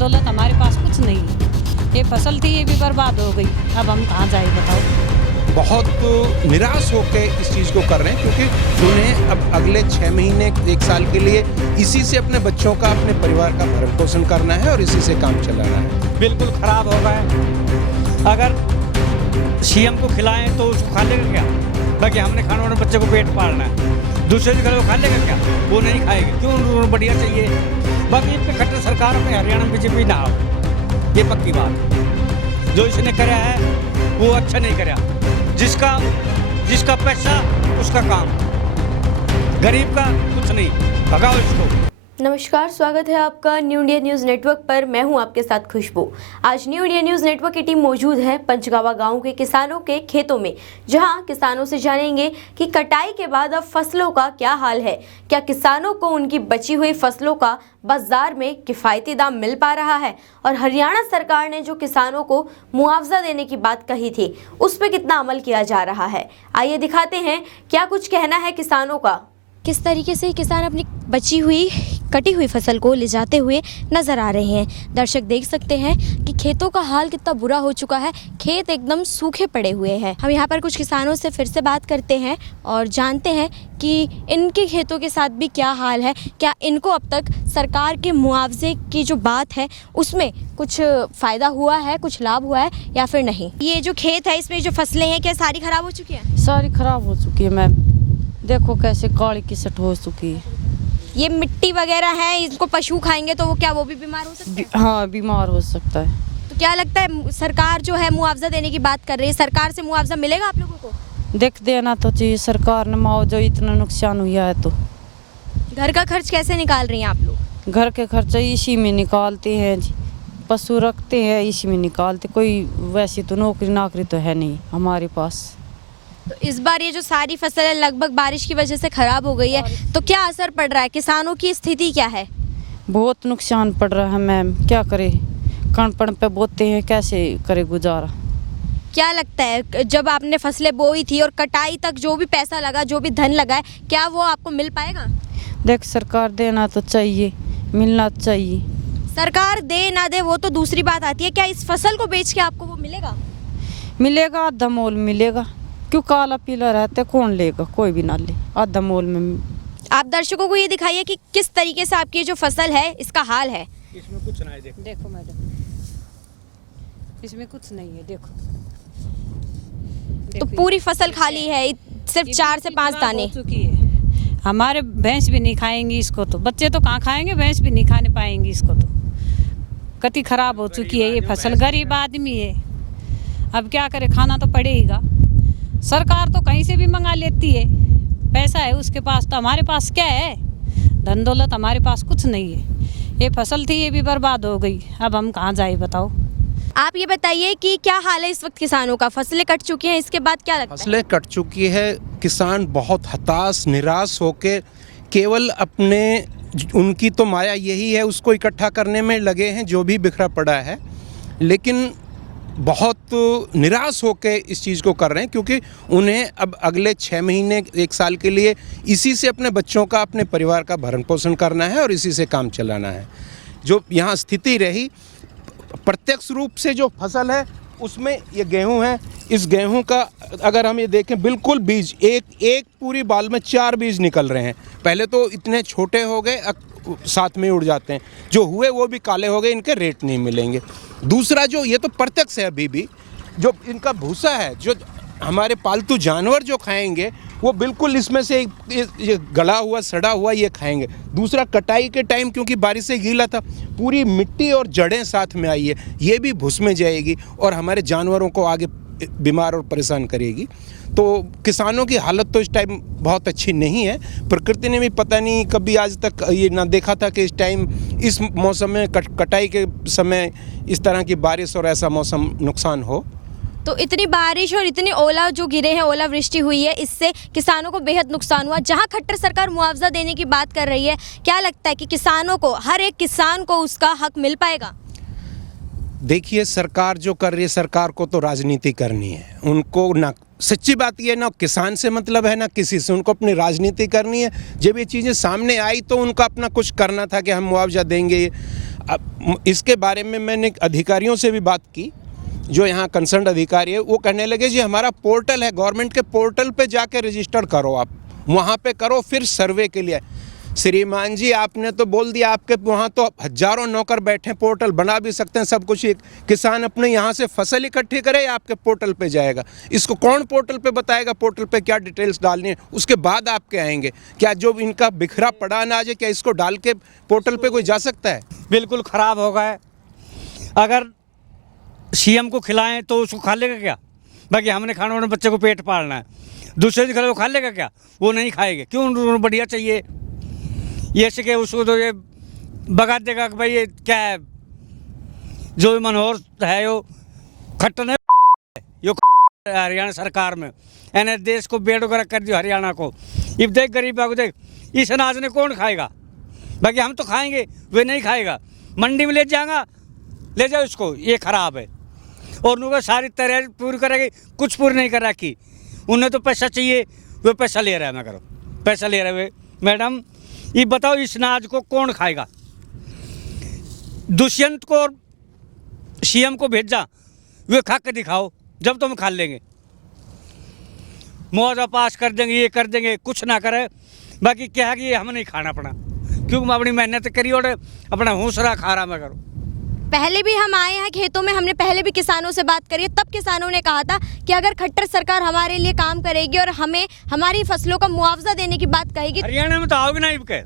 दौलत हमारे पास कुछ नहीं है। ये फसल थी, ये भी बर्बाद हो गई। अब हम कहाँ जाए बताओ। बहुत निराश होकर इस चीज़ को कर रहे हैं, क्योंकि उन्हें अब अगले 6 महीने 1 साल के लिए इसी से अपने बच्चों का, अपने परिवार का भरण पोषण करना है और इसी से काम चलाना है। बिल्कुल खराब हो गए। अगर सीएम को खिलाएं तो उसको खा लेगा क्या? बाकी हमने खाना वाले बच्चे को पेट पालना है, दूसरे के घर वो खा लेगा क्या? वो नहीं खाएगा। क्यों? उनको बढ़िया चाहिए। बाकी इन पे खट्टर सरकार में हरियाणा में बीजेपी ना हो, ये पक्की बात। जो इसने करा है वो अच्छा नहीं करा। जिसका पैसा उसका काम, गरीब का कुछ नहीं। भगाओ इसको। नमस्कार, स्वागत है आपका न्यू इंडिया न्यूज़ नेटवर्क पर। मैं हूं आपके साथ खुशबू। आज न्यू इंडिया न्यूज़ नेटवर्क की टीम मौजूद है पंचगावा गांव के किसानों के खेतों में, जहां किसानों से जानेंगे कि कटाई के बाद अब फसलों का क्या हाल है। क्या किसानों को उनकी बची हुई फसलों का बाजार में किफ़ायती दाम मिल पा रहा है, और हरियाणा सरकार ने जो किसानों को मुआवजा देने की बात कही थी उस पर कितना अमल किया जा रहा है। आइए दिखाते हैं क्या कुछ कहना है किसानों का। किस तरीके से किसान अपनी बची हुई कटी हुई फसल को ले जाते हुए नजर आ रहे हैं। दर्शक देख सकते हैं कि खेतों का हाल कितना बुरा हो चुका है। खेत एकदम सूखे पड़े हुए हैं। हम यहाँ पर कुछ किसानों से फिर से बात करते हैं और जानते हैं कि इनके खेतों के साथ भी क्या हाल है। क्या इनको अब तक सरकार के मुआवजे की जो बात है उसमें कुछ फ़ायदा हुआ है, कुछ लाभ हुआ है या फिर नहीं। ये जो खेत है इसमें जो फसलें हैं क्या सारी खराब हो चुकी हैं? सारी खराब हो चुकी है मैम। देखो कैसे काली किसट हो चुकी है। ये मिट्टी वगैरह है, इसको पशु खाएंगे तो वो भी बीमार हो सकते हैं? हाँ, बीमार हो सकता है। तो क्या लगता है सरकार जो है मुआवजा देने की बात कर रही है, सरकार से मुआवजा मिलेगा आप लोगों को? देख देना तो चाहिए सरकार ने मुआवजा, इतना नुकसान हुआ है तो। घर का खर्च कैसे निकाल रही हैं आप लोग? घर के खर्चा इसी में निकालते हैं जी। पशु रखते हैं इसी में निकालते। कोई वैसी तो नौकरी तो है नहीं हमारे पास। तो इस बार ये जो सारी फसलें लगभग बारिश की वजह से खराब हो गई है, तो क्या असर पड़ रहा है? किसानों की स्थिति क्या है? बहुत नुकसान पड़ रहा है मैम, क्या करे। कणपण पे बोते हैं, कैसे करे गुजारा। क्या लगता है जब आपने फसलें बोई थी और कटाई तक जो भी पैसा लगा, जो भी धन लगा है, क्या वो आपको मिल पाएगा? देख सरकार देना तो चाहिए, मिलना चाहिए। सरकार दे ना दे वो तो दूसरी बात आती है। क्या इस फसल को बेच के आपको वो मिलेगा? मिलेगा, आधा मोल मिलेगा। क्यों? काला पीला रहता है, कौन लेगा? कोई भी ना ले, आधा मोल में। आप दर्शकों को ये दिखाइए कि किस तरीके से आपकी जो फसल है इसका हाल है। इसमें कुछ नहीं। देखो मैडम, इसमें कुछ नहीं है। देखो तो पूरी फसल खाली है, सिर्फ 4 से 5 दाने। चुकी है। हमारे भैंस भी नहीं खाएंगी इसको, तो बच्चे तो कहाँ खाएंगे, भैंस भी नहीं खाने पाएंगी इसको। तो कति खराब हो चुकी है ये फसल। गरीब आदमी है, अब क्या करे, खाना तो पड़ेगा। सरकार तो कहीं से भी मंगा लेती है, पैसा है उसके पास, तो हमारे पास क्या है? धन दौलत हमारे पास कुछ नहीं है। ये फसल थी, ये भी बर्बाद हो गई। अब हम कहाँ जाए बताओ। आप ये बताइए कि क्या हाल है इस वक्त किसानों का? फसलें कट चुकी हैं, इसके बाद क्या लगता है? फसलें कट चुकी है, किसान बहुत हताश निराश होके केवल अपने, उनकी तो माया यही है, उसको इकट्ठा करने में लगे हैं जो भी बिखरा पड़ा है। लेकिन बहुत निराश होकर इस चीज़ को कर रहे हैं, क्योंकि उन्हें अब अगले 6 महीने 1 साल के लिए इसी से अपने बच्चों का, अपने परिवार का भरण पोषण करना है और इसी से काम चलाना है। जो यहाँ स्थिति रही, प्रत्यक्ष रूप से जो फसल है उसमें ये गेहूं है। इस गेहूं का अगर हम ये देखें, बिल्कुल बीज एक पूरी बाल में 4 बीज निकल रहे हैं। पहले तो इतने छोटे हो गए, साथ में उड़ जाते हैं। जो हुए वो भी काले हो गए, इनके रेट नहीं मिलेंगे। दूसरा जो ये तो प्रत्यक्ष है, अभी भी जो इनका भूसा है, जो हमारे पालतू जानवर जो खाएंगे, वो बिल्कुल इसमें से ये गला हुआ सड़ा हुआ ये खाएंगे। दूसरा कटाई के टाइम क्योंकि बारिश से गीला था, पूरी मिट्टी और जड़ें साथ में आई है, ये भी भूस में जाएगी और हमारे जानवरों को आगे बीमार और परेशान करेगी। तो किसानों की हालत तो इस टाइम बहुत अच्छी नहीं है। प्रकृति ने भी पता नहीं कभी आज तक ये ना देखा था कि इस टाइम, इस मौसम में, कटाई के समय इस तरह की बारिश और ऐसा मौसम नुकसान हो। तो इतनी बारिश और इतनी ओला जो गिरे हैं, ओलावृष्टि हुई है, इससे किसानों को बेहद नुकसान हुआ। जहां खट्टर सरकार मुआवजा देने की बात कर रही है, क्या लगता है कि किसानों को, हर एक किसान को उसका हक मिल पाएगा? देखिए, सरकार जो कर रही है, सरकार को तो राजनीति करनी है। उनको ना, सच्ची बात ये, ना किसान से मतलब है ना किसी से, उनको अपनी राजनीति करनी है। जब ये चीज़ें सामने आई तो उनका अपना कुछ करना था कि हम मुआवजा देंगे। अब इसके बारे में मैंने अधिकारियों से भी बात की, जो यहाँ कंसर्न अधिकारी है, वो कहने लगे जी हमारा पोर्टल है, गवर्नमेंट के पोर्टल पे जाके रजिस्टर करो, आप वहाँ पे करो, फिर सर्वे के लिए। श्रीमान जी आपने तो बोल दिया, आपके वहाँ तो हजारों नौकर बैठे, पोर्टल बना भी सकते हैं, सब कुछ। किसान अपने यहाँ से फसल इकट्ठी करे या आपके पोर्टल पे जाएगा? इसको कौन पोर्टल पे बताएगा पोर्टल पे क्या डिटेल्स डालनी है? उसके बाद आपके आएंगे। क्या जो इनका बिखरा पड़ा अनाज है, क्या इसको डाल के पोर्टल पे कोई जा सकता है? बिल्कुल ख़राब हो गए। अगर सीएम को खिलाएं तो उसको खा लेगा क्या? बाकी हमने खाना वाले बच्चे को पेट पालना है, दूसरे दिन वो खा लेगा क्या? वो नहीं खाएंगे। क्यों? उन्हें बढ़िया चाहिए। ये से कि उसको तो ये बगा देगा कि भाई ये क्या है, जो मनोहर है यो खट्टन है, यो हरियाणा सरकार में यानी देश को बेड़ वगैरह कर दिया हरियाणा को। अब देख गरीब को देख, इस अनाज ने कौन खाएगा? बाकी हम तो खाएंगे, वे नहीं खाएगा। मंडी में ले जाएगा, ले जाओ इसको, ये ख़राब है। और उनको सारी तैयारी पूरी करेगी, कुछ पूरी नहीं कर रखी। उन्हें तो पैसा चाहिए, वे पैसा ले रहा है। मैं करो पैसा ले रहे वे। मैडम ये बताओ, इस अनाज को कौन खाएगा? दुष्यंत को और सीएम को भेजा, वे खा के दिखाओ, जब तुम खा लेंगे। मुआवजा पास कर देंगे, ये कर देंगे, कुछ ना करे। बाकी क्या है कि ये हमें नहीं खाना पड़ा, क्योंकि मैं अपनी मेहनत करी और अपना हौसला खा रहा। मैं करो पहले भी हम आए हैं खेतों में, हमने पहले भी किसानों से बात करी है, तब किसानों ने कहा था कि अगर खट्टर सरकार हमारे लिए काम करेगी और हमें हमारी फसलों का मुआवजा देने की बात कहेगी। हरियाणा में तो आओगे ना इबके,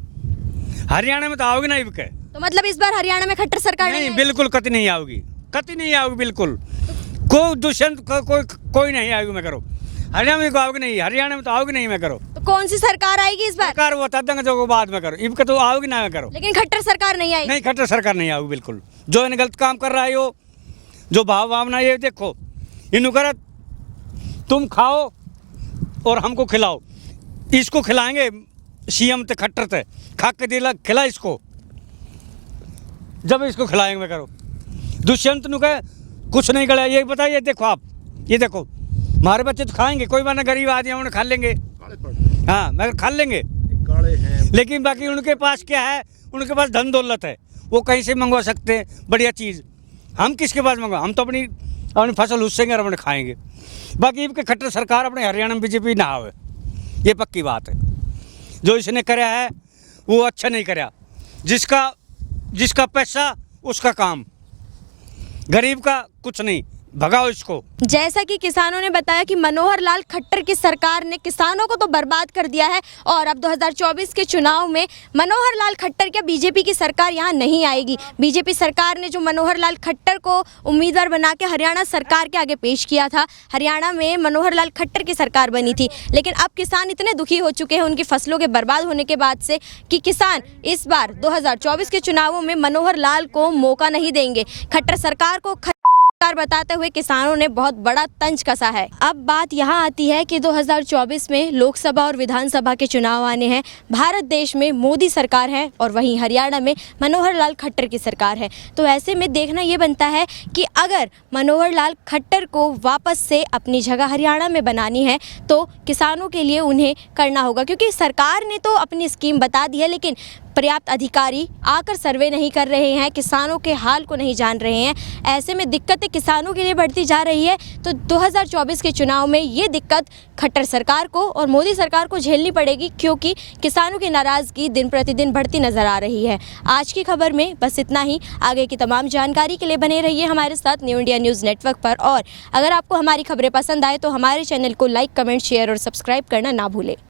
हरियाणा में तो आओगे ना इबके। तो मतलब इस बार हरियाणा में खट्टर सरकार नहीं, नहीं बिल्कुल कति नहीं आओगी, कति नहीं आओगी, बिल्कुल। कोई दुष्यंत कोई नहीं आएगी। मैं करो हरियाणा में आओगे नहीं, हरियाणा में तो आओगे नहीं। मैं करो तो कौन सी सरकार आएगी इस बार? सरकार बता देंगे जो बाद में करो, इबके तो आओगी ना। मैं करो लेकिन खट्टर सरकार नहीं आएगी। नहीं, खट्टर सरकार नहीं आओगी बिल्कुल। जो इन गलत काम कर रहा है, वो जो भाव भावना, ये देखो इन कर, तुम खाओ और हमको खिलाओ। इसको खिलाएंगे सीएम ते खट्टर ते, खा के दिला खिला इसको, जब इसको खिलाएंगे। मैं करो दुष्यंत नु कहे कुछ नहीं गला। ये बताइए, देखो आप, ये देखो हमारे बच्चे तो खाएंगे, कोई बात ना, गरीब आदमी उन्हें खा लेंगे। हाँ मगर खा लेंगे, लेकिन बाकी उनके पास क्या है? उनके पास धन दौलत है, वो कहीं से मंगवा सकते हैं बढ़िया चीज़। हम किसके पास मंगवा? हम तो अपनी फसल उससेंगे और अपने खाएंगे। बाकी इनके खट्टर सरकार अपने हरियाणा में बीजेपी ना आवे, ये पक्की बात है। जो इसने कराया है वो अच्छा नहीं कराया। जिसका पैसा उसका काम, गरीब का कुछ नहीं। भगाओ इसको। जैसा कि किसानों ने बताया कि मनोहर लाल खट्टर की सरकार ने किसानों को तो बर्बाद कर दिया है और अब 2024 के चुनाव में मनोहर लाल खट्टर क्या बीजेपी की सरकार यहाँ नहीं आएगी। बीजेपी सरकार ने जो मनोहर लाल खट्टर को उम्मीदवार बना के हरियाणा सरकार के आगे पेश किया था, हरियाणा में मनोहर लाल खट्टर की सरकार बनी थी, लेकिन अब किसान इतने दुखी हो चुके हैं उनकी फसलों के बर्बाद होने के बाद से कि किसान इस बार 2024 के चुनावों में मनोहर लाल को मौका नहीं देंगे। खट्टर सरकार को बताते हुए किसानों ने बहुत बड़ा तंज कसा है। अब बात यहाँ आती है कि 2024 में लोकसभा और विधानसभा के चुनाव आने हैं। भारत देश में मोदी सरकार है और वहीं हरियाणा में मनोहर लाल खट्टर की सरकार है। तो ऐसे में देखना ये बनता है कि अगर मनोहर लाल खट्टर को वापस से अपनी जगह हरियाणा में बनानी है तो किसानों के लिए उन्हें करना होगा, क्योंकि सरकार ने तो अपनी स्कीम बता दी है लेकिन पर्याप्त अधिकारी आकर सर्वे नहीं कर रहे हैं, किसानों के हाल को नहीं जान रहे हैं। ऐसे में दिक्कतें किसानों के लिए बढ़ती जा रही है। तो 2024 के चुनाव में ये दिक्कत खट्टर सरकार को और मोदी सरकार को झेलनी पड़ेगी, क्योंकि किसानों की नाराज़गी दिन प्रतिदिन बढ़ती नजर आ रही है। आज की खबर में बस इतना ही। आगे की तमाम जानकारी के लिए बने रहिए हमारे साथ न्यू इंडिया न्यूज़ नेटवर्क पर। और अगर आपको हमारी खबरें पसंद आए तो हमारे चैनल को लाइक, कमेंट, शेयर और सब्सक्राइब करना ना भूलें।